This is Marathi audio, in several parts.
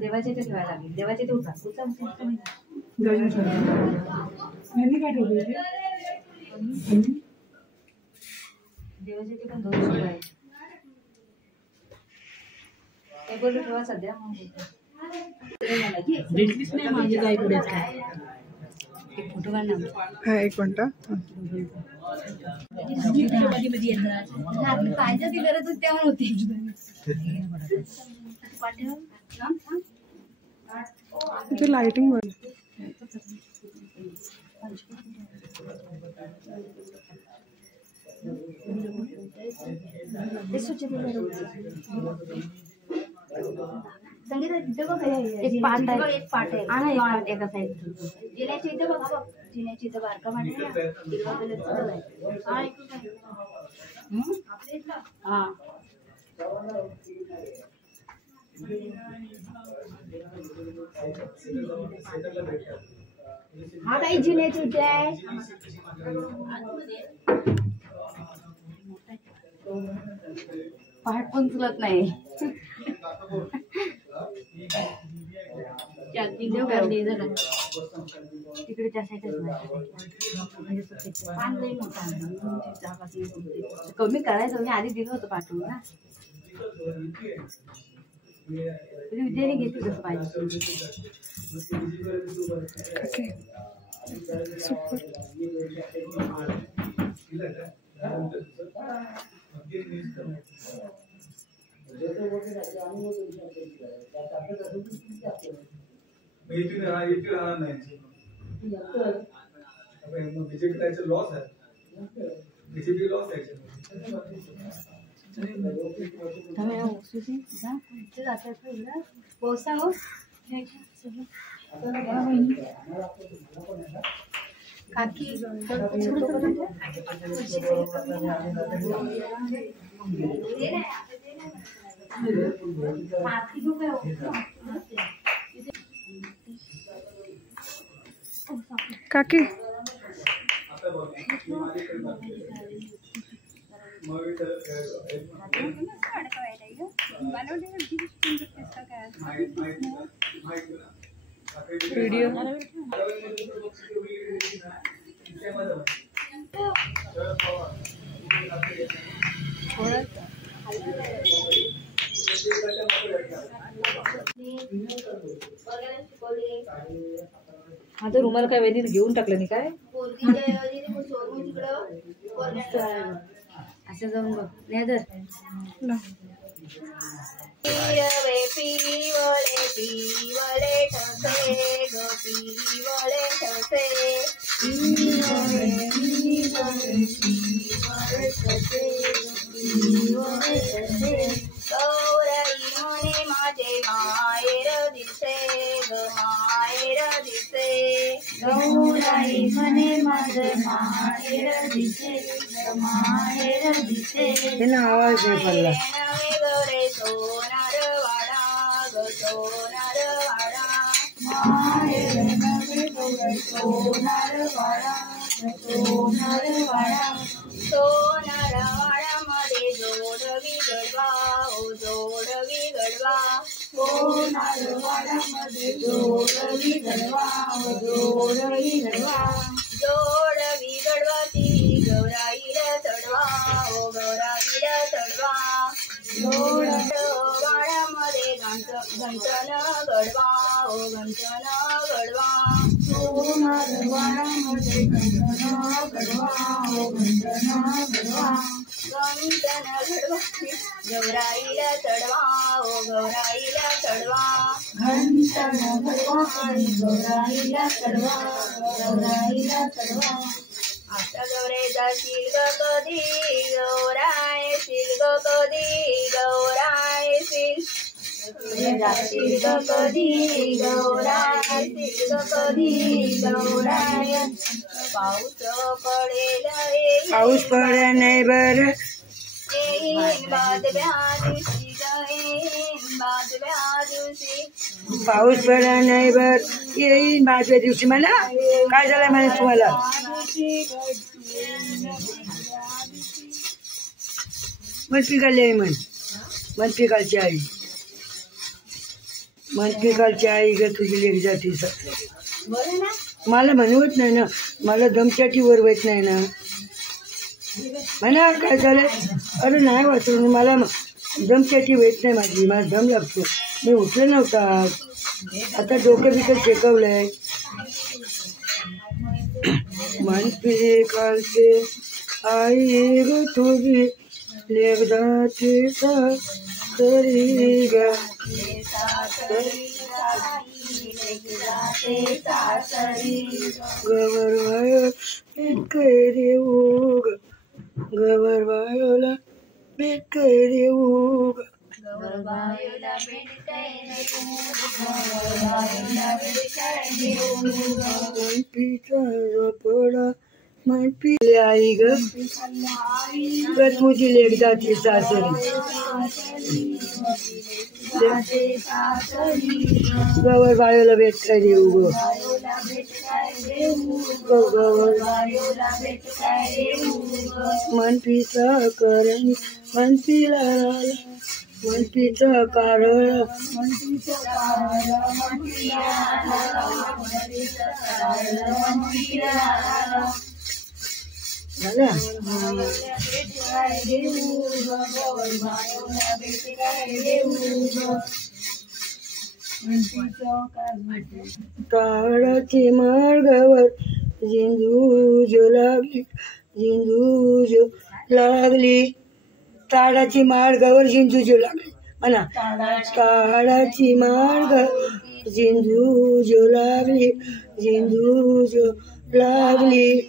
देवाचे ते ठेवायला लागेल. देवाचे ते उठा देवाचे ते पण 2 आहे. टेबल ठेवा सध्या. भेटलीच नाही माझी काय करायचं. एक फोटो काढ ना. हा, एक मिनिट. पाहिजे ती गरज होती तेव्हा होती. इथे लाइटिंग वर एक पाट आहे. एका साईड जिन्याच्या इथं बघा. बघ जिन्याच्या इथं बारका मांडे हा. हा काही जिन्याची इथे आहे. पाठ पण चुलत नाही. तिकडे त्या साईडच कमी करायचं. मी आधी दिलं होतं पाठवून ना. विद्याने घेतली कसं पाहिजे. सुपर. बीजेपी लॉस है. बीजेपी लॉस है. पोसा हो काकी काकी वीडियो आता रुमाल काय वेदीने घेऊन टाकलं नाही काय. असं जाऊन बघ. नाही तर पिवळे पिवळे पिवळे ठसे ग पिवळे ठसे पिवळे पिवळे पिवळे ठसे पिवळे ठसे गौराई म्हणे माझे माहेर दिसे ग माहेर दिसे गौराई म्हणे माझे माहेर दिसे ग माहेर दिसे. आवाज नाही पडला. सोनार वाडा ग सोनार वाडा माहेर नवे गौराई सोनार वाडा सोनार वाडा सोनार वाडा मध्ये जोडवी गडवा ओ जोडवी गडवा सोनार वाडा मध्ये जोडवी गडवा ओ जोडवी गडवा जोडवी गडवा ती गौराईला चढवा ओ गौराईला चढवा वाड्यामध्ये घंटन गडवा ओ घंटन गडवा सोनार वाड्यामध्ये घंटन गडवा ओ घंटन गडवा घंटन गडवा गौराईला चढवा ओ गौराईला चढवा घंटन गडवा गौराईला चढवा गौराईला चढवा. आता गौरे जाशील ग कधी गौरायशील ग कधी गौरायशील जाशील ग कधी गौराय कधी गौराय पाऊस पडेल पाऊस पडला नाही बर येईन बादव्या दिवशी येईन बादव्या दिवशी पाऊस पडला नाही बर येईन माझ्या दिवशी. मला काय झालं म्हणे तुम्हाला? मनपिकाली आई मनपिकालची आई मनपिकालची आई ग तुझी लेक जाती मला म्हणवत नाही ना. मला दमच्याटी वरवत नाही ना. म्हणा काय झालं? अरे नाही वाचून मला दमच्याटी वेत नाही माझी. मला दम लागतो. मी उठलं नव्हता. आता डोकं बिकं शेकवलंय. मनपिकालची आई ग तुझी लेक जाती सासरी ग गवर वायो देऊ ग गवर वायोला भेट देऊ ग मनपीचा झोपडा मनपी आई ग तुझी लेक जाती सासरी गवर बायोला भेट काय देऊ ग गवर मनपीचा करण मनपीला मनपीचा कारण ताडाची मार्गावर झिंजू जो लागली झिंजू जो लागली ताडाची मार्गावर झिंजू जो लागली म्हणा ताडाची मार्ग झिंजू जो लागली झिंजू जो लागली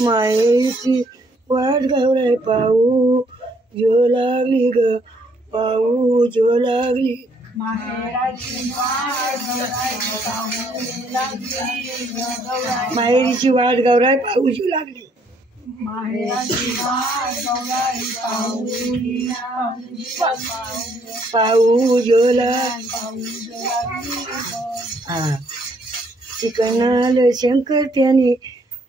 मायेची वाट गवराय पाऊ जो लागली ग पाऊ जो लागली माहेरीची वाट गवराय पाऊ जो लागली पाऊ जो चिकनाल शंकर त्याने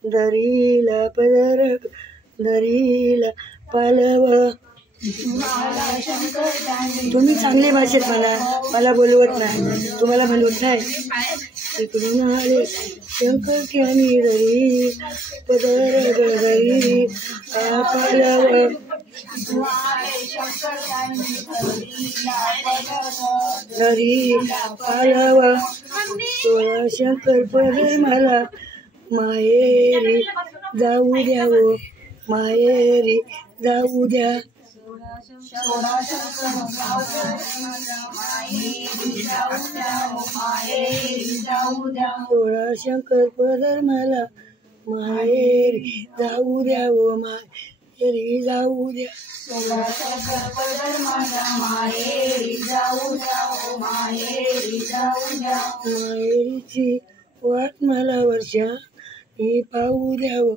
दरीला पदर दरीला पालव. तुम्ही चांगली भाषेत मला बोलवत नाही. तुम्हाला बोलवत नाही. तिकडून आले शंकर त्याने दरी पदर दरी पालव दरी पालव सोळा शंकर पदर मला माहेरी जाऊ द्यावं माहेरी जाऊ द्या. सोळा शंकर पदर मला माहेरी जाऊ द्यावं माहेरी जाऊ द्या. माहेरीची वाट मला वर्षाने पाहू द्यावं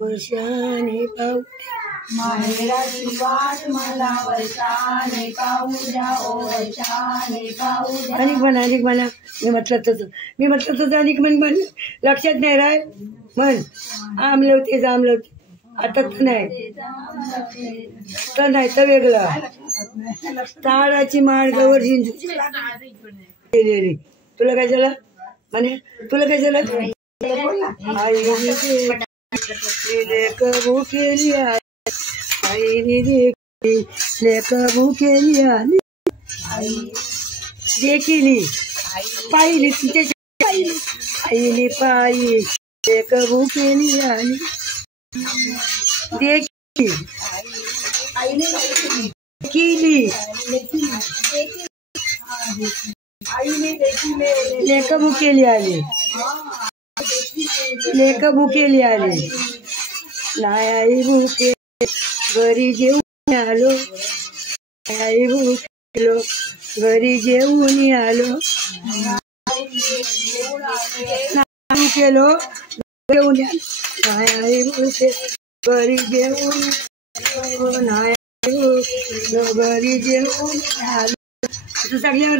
वर्षाने पाहू द्या. माहेराची वाट मला वर्षाने पाहू द्या वर्षाने पाहू द्या. अनेक म्हणा मी म्हटलं तसं अनेक म्हण लक्षात नाही राय म्हण आमलवते जामलवते. आता तर नाही तर वेगळं. ताडाची मार्गावर झिंजू तुला काय झालं म्हणे तुला काय झालं? लेक भूकेली आईने देखली लेक भूकेली देखिली पाहिली तिच्या आईने पाहिली लेक भूकेली आली देखली केली लेक भूकेली आली लेक भूकेली आली नाही भुके घरी जेवून आलो, नाही भुकेलो घरी जेवून आलो, नाही भुकेलो जेवून आलो, नाही भुके घरी जेवून आलो, नाही भुकेलो घरी जेवून आलो. असं सगळ्यावर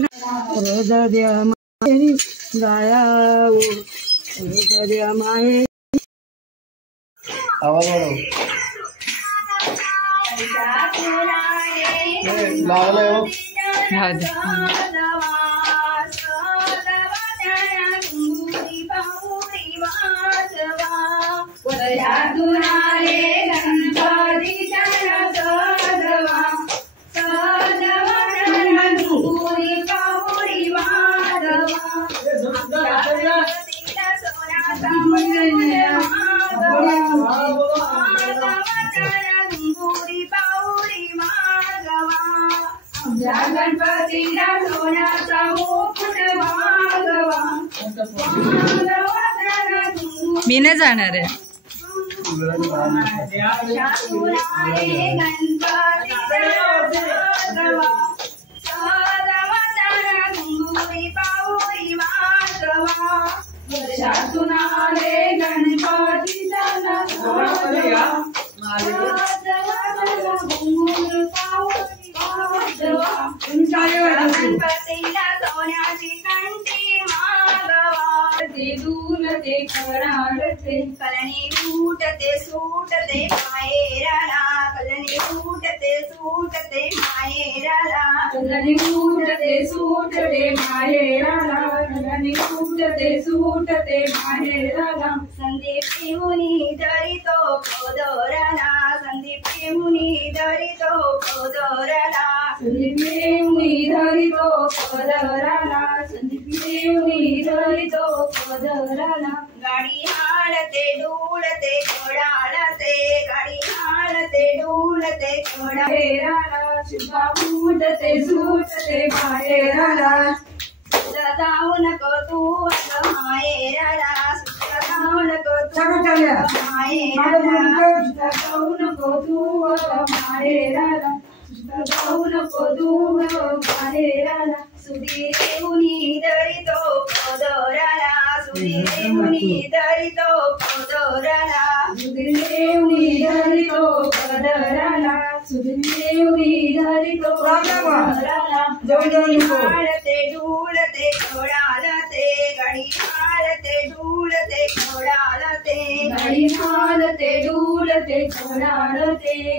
हृदय माहेरी गायावो, हृदय माहेरी. आवाज लागलाय हो. गणपतीला सोन्याचा मुकुट मागवा, मी नाही जाणार आहे. वर्षातून आले गणपतीला गणपतीला सोन्याची कंठी मागवा, ते दूर ते कराडते कलनी उठते सूटते माहेराला, कलनी उठते सूटते माहेराला, कलनी उठते सूटते माहेराला, कलनी उठते सूटते माहेराला. संदीप मुनी धरितो पदराला, संदीप मुनी धरितो पदराला, संदीप मुनी धरितो पदराला, संदीप मुनी धरितो पदराला. गाडी हालते डुलते घोडाळते, गाडी हालते डुलते घोडाळेराला, शुभा उठते सुटते बाहेराला. जाऊ नको तू आता माहेराला, जाऊ नको तू माहेराला, जाऊ नको तू आता माहेराला, जाऊ नको तू माहेराला. सुधीर मुनी धरितो पदराला, सुधीर मुनी धरितो पदराला, सुधीर मुनी धरितो पदराला, सुधीर मुनी धरितो पदराला. हालते डुलते घोडाळते, गाडी हालते डुलते घोडाळते, गाडी हालते डुलते घोडाळते.